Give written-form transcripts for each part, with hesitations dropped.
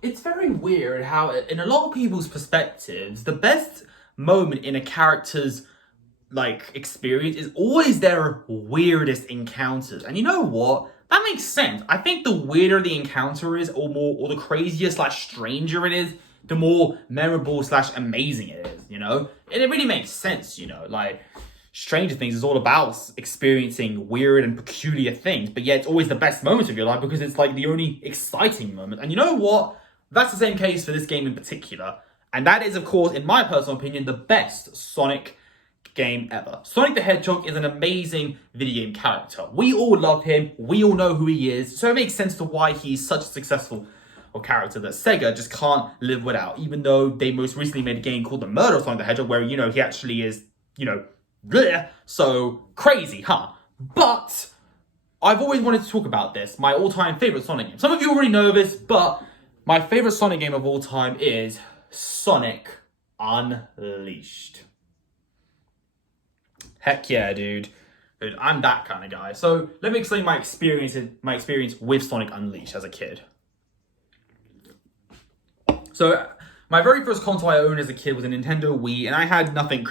It's very weird how, in a lot of people's perspectives, the best moment in a character's experience is always their weirdest encounters. And you know what? That makes sense. I think the weirder the encounter is, or the crazier slash stranger it is, the more memorable slash amazing it is, you know? And it really makes sense, you know? Like, Stranger Things is all about experiencing weird and peculiar things, but yet it's always the best moment of your life because it's like the only exciting moment. And you know what? That's the same case for this game in particular. And that is, of course, in my personal opinion, the best Sonic game ever. Sonic the Hedgehog is an amazing video game character. We all love him. We all know who he is. So it makes sense to why he's such a successful character that Sega just can't live without, even though they most recently made a game called The Murder of Sonic the Hedgehog, where, he actually is, bleh, so crazy, huh? But I've always wanted to talk about this, my all-time favorite Sonic game. Some of you already know this, but my favorite Sonic game of all time is Sonic Unleashed. Heck yeah, dude. Dude, I'm that kind of guy. So let me explain my experience with Sonic Unleashed as a kid. So my very first console I owned as a kid was a Nintendo Wii, and I had nothing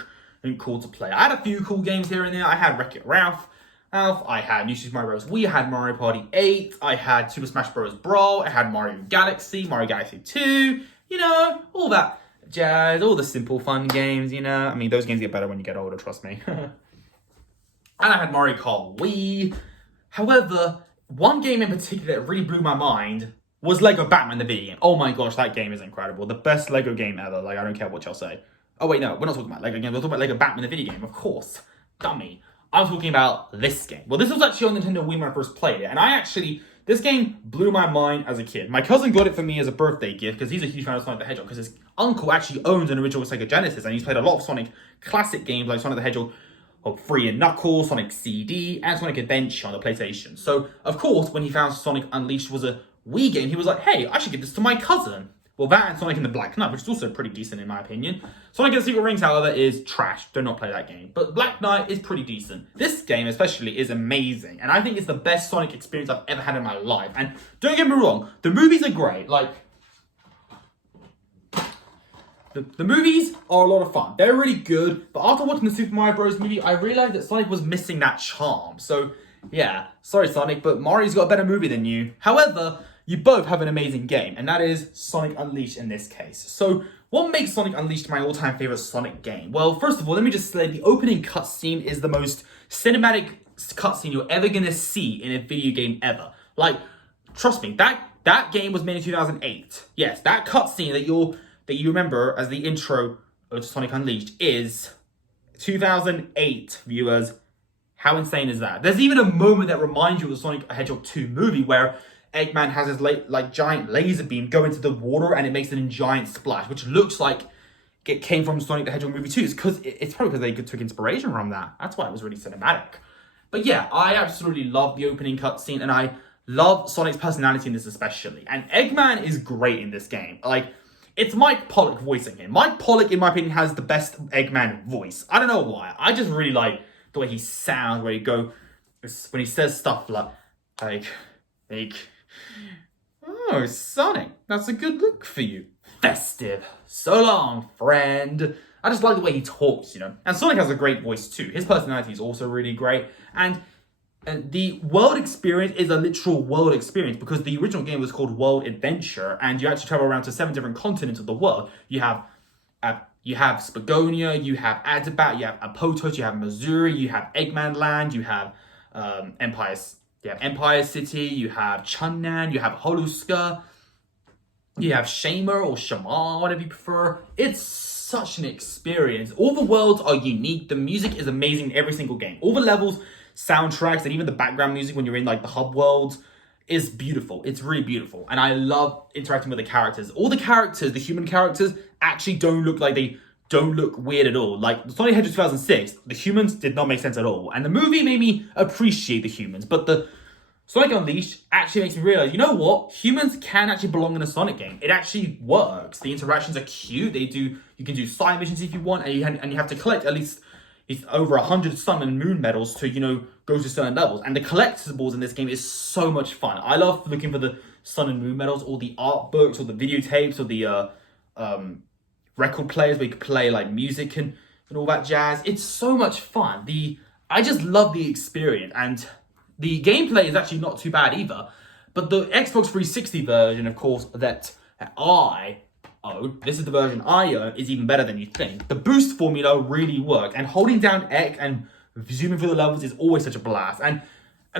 cool to play. I had a few cool games here and there. I had Wreck-It Ralph, I had New Super Mario Bros. Wii, I had Mario Party 8, I had Super Smash Bros. Brawl, I had Mario Galaxy 2, all that jazz, all the simple fun games, I mean, those games get better when you get older, trust me. And I had Mario Kart Wii. However, one game in particular that really blew my mind was Lego Batman the video game. Oh my gosh, that game is incredible. The best Lego game ever. Like, I don't care what y'all say. Oh wait, no, we're not talking about Lego games. We're talking about Lego Batman the video game, of course. Dummy. I'm talking about this game. Well, this was actually on Nintendo Wii when I first played it. And this game blew my mind as a kid. My cousin got it for me as a birthday gift because he's a huge fan of Sonic the Hedgehog because his uncle actually owns an original Sega Genesis and he's played a lot of Sonic classic games like Sonic the Hedgehog, Free and Knuckles, Sonic CD, and Sonic Adventure on the PlayStation. So, of course, when he found Sonic Unleashed was a Wii game, he was like, hey, I should give this to my cousin. Well, that and Sonic and the Black Knight, which is also pretty decent in my opinion. Sonic and the Secret Rings, however, is trash. Do not play that game. But Black Knight is pretty decent. This game, especially, is amazing. And I think it's the best Sonic experience I've ever had in my life. And don't get me wrong, the movies are great. Like, the movies are a lot of fun. They're really good. But after watching the Super Mario Bros. Movie, I realized that Sonic was missing that charm. So, yeah, sorry, Sonic, but Mario's got a better movie than you. However, you both have an amazing game, and that is Sonic Unleashed in this case. So, what makes Sonic Unleashed my all-time favorite Sonic game? Well, first of all, let me just say the opening cutscene is the most cinematic cutscene you're ever gonna see in a video game ever. Like, trust me, that game was made in 2008. Yes, that cutscene that you remember as the intro to Sonic Unleashed is 2008, viewers. How insane is that? There's even a moment that reminds you of the Sonic Hedgehog 2 movie where Eggman has his giant laser beam go into the water and it makes it a giant splash, which looks like it came from Sonic the Hedgehog movie 2. It's probably because they took inspiration from that. That's why it was really cinematic. But yeah, I absolutely love the opening cutscene and I love Sonic's personality in this especially. And Eggman is great in this game. Like, it's Mike Pollock voicing him. Mike Pollock, in my opinion, has the best Eggman voice. I don't know why. I just really like the way he sounds, when he says stuff like, oh, Sonic, that's a good look for you. Festive. So long, friend. I just like the way he talks, And Sonic has a great voice too. His personality is also really great. And the world experience is a literal world experience because the original game was called World Adventure and you actually travel around to 7 different continents of the world. You have Spagonia, you have Adabat, you have Apotos, you have Missouri, you have Eggman Land, you have Empire City, you have Chunnan, you have Holuska, you have Shamer or Shamar, whatever you prefer. It's such an experience. All the worlds are unique. The music is amazing in every single game. All the levels, soundtracks, and even the background music when you're in the hub worlds is beautiful. It's really beautiful. And I love interacting with the characters. All the characters, the human characters, actually don't look weird at all. Like Sonic Hedgehog 2006, the humans did not make sense at all. And the movie made me appreciate the humans. But the Sonic Unleashed actually makes me realize, you know what? Humans can actually belong in a Sonic game. It actually works. The interactions are cute. You can do side missions if you want, and you have to collect at least over 100 sun and moon medals to, goes to certain levels. And the collectibles in this game is so much fun. I love looking for the Sun and Moon medals, or the art books, or the videotapes, or the record players where you can play like music and all that jazz. It's so much fun. I just love the experience, and the gameplay is actually not too bad either. But the Xbox 360 version, of course, that I own, this is the version I own, is even better than you think. The boost formula really worked, and holding down X and zooming through the levels is always such a blast. And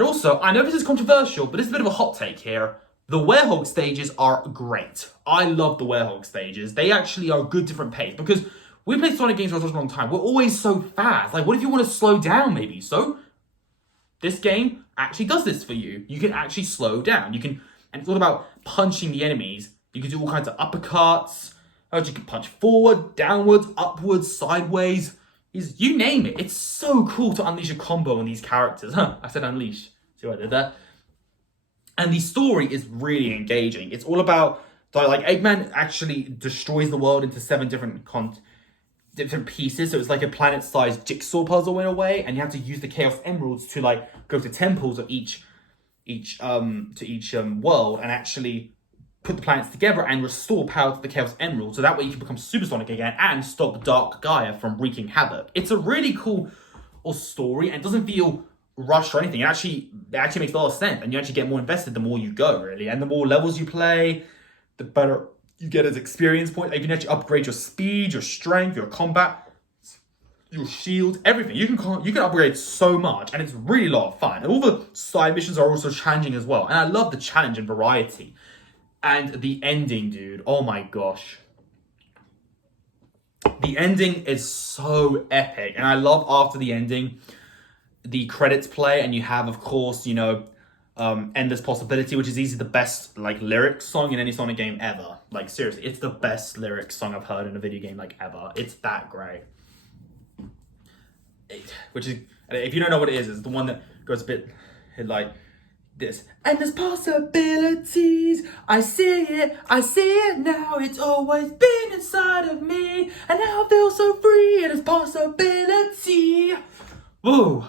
also, I know this is controversial, but this is a bit of a hot take here. The Werehog stages are great. I love the Werehog stages. They actually are a good different pace, because we played Sonic games for such a long time. We're always so fast. Like, what if you want to slow down maybe? So this game actually does this for you. You can actually slow down. And it's all about punching the enemies. You can do all kinds of uppercuts. You can punch forward, downwards, upwards, sideways. You name it. It's so cool to unleash a combo on these characters. I said unleash. See what I did there? And the story is really engaging. It's all about, like, Eggman actually destroys the world into 7 different pieces. So it's like a planet-sized jigsaw puzzle in a way, and you have to use the Chaos Emeralds to like go to temples of each world and actually put the planets together and restore power to the Chaos Emerald, so that way you can become Supersonic again and stop Dark Gaia from wreaking havoc. It's a really cool story, and it doesn't feel rushed or anything. It actually makes a lot of sense, and you actually get more invested the more you go, really. And the more levels you play, the better you get as experience points. You can actually upgrade your speed, your strength, your combat, your shield, everything. You can upgrade so much, and it's really a lot of fun. And all the side missions are also challenging as well. And I love the challenge and variety. And the ending, dude. Oh my gosh. The ending is so epic. And I love after the ending, the credits play, and you have, of course, Endless Possibility, which is easily the best lyrics song in any Sonic game ever. Like, seriously, it's the best lyrics song I've heard in a video game ever. It's that great. Which is, if you don't know what it is, it's the one that goes a bit like this. Endless possibilities, I see it now. It's always been inside of me, and now I feel so free. Endless possibility. Woo,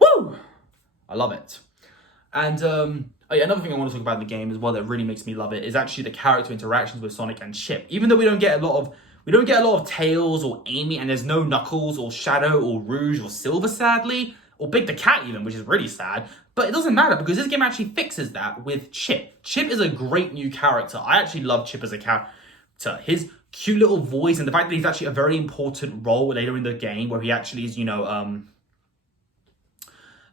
woo! I love it. And another thing I want to talk about in the game as well that really makes me love it is actually the character interactions with Sonic and Chip. Even though we don't get a lot of Tails or Amy, and there's no Knuckles or Shadow or Rouge or Silver, sadly, or Big the Cat even, which is really sad. But it doesn't matter, because this game actually fixes that with Chip. Chip is a great new character. I actually love Chip as a character. His cute little voice, and the fact that he's actually a very important role later in the game, where he actually is,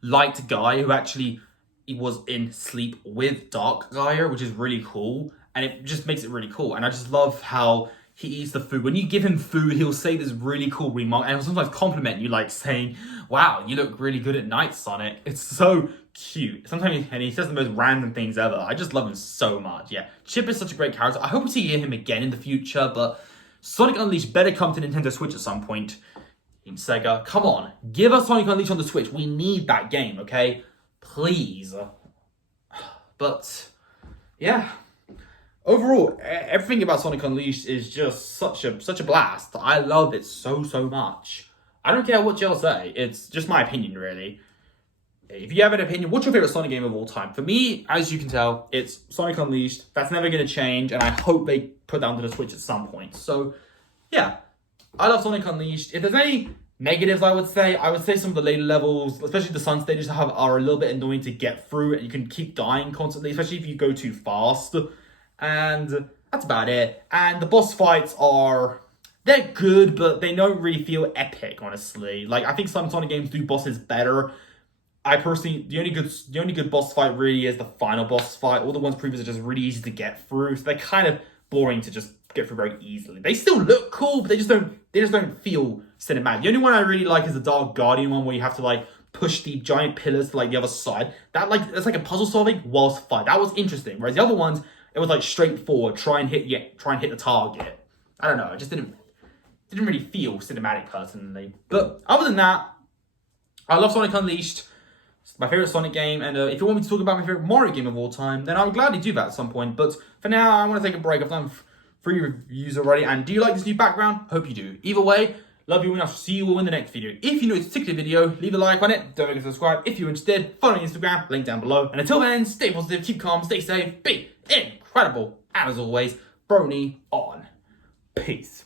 Light Guy, who actually he was in Sleep with Dark Gaia, which is really cool. And it just makes it really cool. And I just love how he eats the food. When you give him food, he'll say this really cool remark, and he'll sometimes compliment you, like saying, "Wow, you look really good at night, Sonic." It's so cute. Sometimes he says the most random things ever. I just love him so much. Yeah, Chip is such a great character. I hope to see him again in the future, but Sonic Unleashed better come to Nintendo Switch at some point. In Sega, come on, give us Sonic Unleashed on the Switch. We need that game, okay? Please. But yeah. Overall, everything about Sonic Unleashed is just such a blast. I love it so much. I don't care what y'all say. It's just my opinion, really. If you have an opinion, what's your favorite Sonic game of all time? For me, as you can tell, it's Sonic Unleashed. That's never going to change, and I hope they put that onto the Switch at some point. So, yeah. I love Sonic Unleashed. If there's any negatives, I would say some of the later levels, especially the sun stages, are a little bit annoying to get through, and you can keep dying constantly, especially if you go too fast. And that's about it. And the boss fights they're good, but they don't really feel epic, honestly. Like, I think some Sonic games do bosses better. I personally, the only good boss fight really is the final boss fight. All the ones previous are just really easy to get through, so they're kind of boring to just get through very easily. They still look cool, but they just don't feel cinematic. The only one I really like is the Dark Guardian one, where you have to push the giant pillars to the other side. It's like a puzzle solving whilst fight. That was interesting. Whereas the other ones, it was straightforward, try and hit the target. I don't know, it just didn't really feel cinematic personally. But other than that, I love Sonic Unleashed. It's my favorite Sonic game, and if you want me to talk about my favorite Mario game of all time, then I would gladly do that at some point. But for now, I want to take a break. I've done 3 reviews already, and do you like this new background? Hope you do. Either way, Love you, and I'll see you all in the next video. If you know this particular video, leave a like on it. Don't forget to subscribe if you're interested. Follow me on Instagram, link down below. And until then, stay positive, keep calm, stay safe, be incredible. And as always, Brony on. Peace.